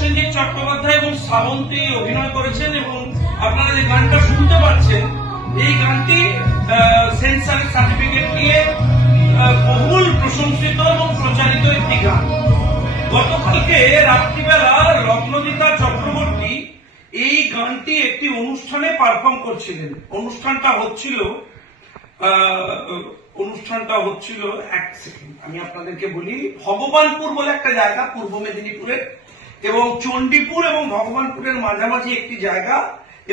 প্রসেনজিৎ চট্টোপাধ্যায় এবং শ্রাবন্তী অভিনয় করেছেন এবং আপনারা যে গানটা শুনতে পাচ্ছেন এই গানটি সেন্সর সার্টিফিকেট নিয়ে বহুল প্রশংসিত এবং প্রচারিত একটি গান। গতকালকে রাত্রিবেলা লগ্নজিতা চক্রবর্তী এই গানটি একটি অনুষ্ঠানে পারফর্ম করছিলেন। অনুষ্ঠানটা হচ্ছিল এক সেকেন্ড আমি আপনাদেরকে বলি, ভগবানপুর বলে একটা জায়গা পূর্ব মেদিনীপুরের, এবং চণ্ডীপুর এবং ভগবানপুরের মাঝামাঝি একটি জায়গা,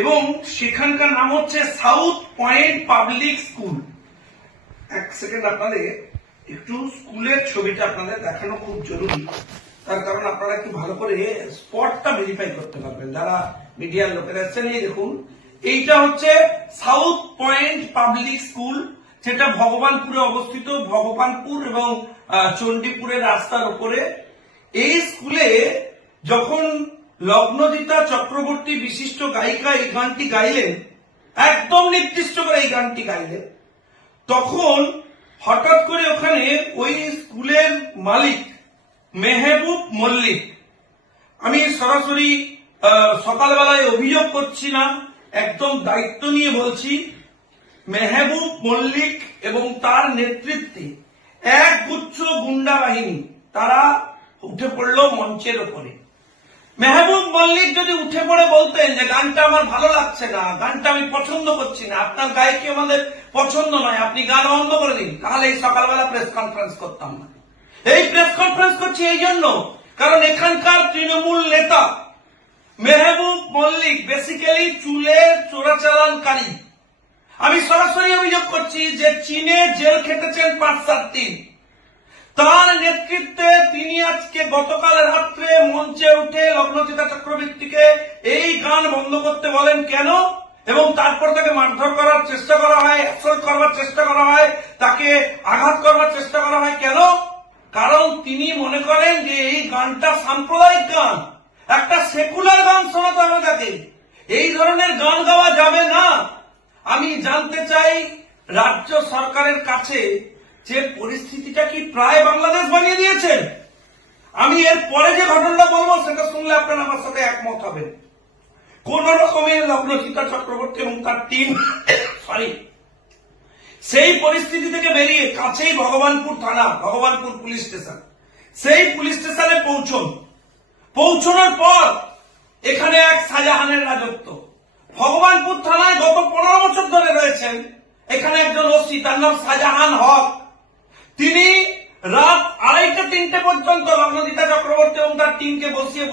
এবং সেখানকার নাম হচ্ছে সাউথ পয়েন্ট পাবলিক স্কুল। এক সেকেন্ড আপনাদের একটু স্কুলের ছবিটা আপনাদের দেখানো খুব জরুরি, তার কারণ আপনারা একটু ভালো করে স্পটটা ভেরিফাই করতে পারবেন যারা মিডিয়ার লোকেরা এসছেন। এই দেখুন, এইটা হচ্ছে সাউথ পয়েন্ট পাবলিক স্কুল, যেটা ভগবানপুরে অবস্থিত, ভগবানপুর এবং চণ্ডীপুরের রাস্তার উপরে। এই স্কুলে যখন লগ্নজিতা চক্রবর্তী বিশিষ্ট গায়িকা এই গানটি গাইলেন, একদম নির্দিষ্ট করে এই গানটি গাইলেন, তখন হঠাৎ করে ওখানে ওই স্কুলের মালিক মেহবুব মল্লিক, আমি সরাসরি সকালবেলায় অভিযোগ করছি না, একদম দায়িত্ব নিয়ে বলছি, মেহবুব মল্লিক এবং তার নেতৃত্বে এক গুচ্ছ গুন্ডা বাহিনী তারা উঠে পড়লো মঞ্চের ওপরে। মেহবুব মল্লিক যদি উঠে পড়ে বলতেন যে গানটা আমার ভালো লাগছে না, গানটা আমি পছন্দ করছি না, আপনার গায়কি আমাদের পছন্দ নয়, আপনি গান বন্ধ করে দিন, তাহলে এই সকালবেলা প্রেস কনফারেন্স করতাম না। এই প্রেস কনফারেন্স করছি এই জন্য, কারণ এখানকার তৃণমূল নেতা মেহবুব মল্লিক বেসিক্যালি চুলের চোরাচালানকারী। আমি সরাসরি অভিযোগ করছি যে চীনে জেল খেটেছেন 5-7 দিন, তার নেতৃত্বে তিনি আজকে গতকাল রাত্রে মঞ্চে উঠে লগ্নজিতা চক্রবর্তীকে এই গান বন্ধ করতে বলেন কেন, এবং তারপর তাকে মারধর করার চেষ্টা করা হয়, অ্যাসল্ট করার চেষ্টা করা হয়, তাকে আঘাত করার চেষ্টা করা হয় কেন? কারণ তিনি মনে করেন যে এই গানটা সাম্প্রদায়িক গান, একটা সেকুলার গান শোনাতে হবে তাকে, এই ধরনের গান গাওয়া যাবে না। আমি জানতে চাই রাজ্য সরকারের কাছে যে পরিস্থিতিটা কি প্রায় বাংলাদেশ বানিয়ে দিয়েছেন। আমি এর পরে যে ঘটনাটা বলবো সেটা শুনলে আপনারা আমার সাথে একমত হবেন। কোন রকমের লগ্নজিতা চক্রবর্তী এবং তার টিম সেই পরিস্থিতি থেকে বেরিয়ে কাছেই ভগবানপুর থানা, ভগবানপুর পুলিশ স্টেশন, সেই পুলিশ স্টেশনে পৌঁছানোর পর এখানে এক শাহজাহানের রাজত্ব। ভগবানপুর থানায় গত 15 বছর ধরে রয়েছেন এখানে একজন ওসি, তার নাম শাহজাহান হক। তিনি রাত 2:30-3টে পর্যন্ত লগ্নজিতা চক্রবর্তী এবং তার টিমকে বসিয়ে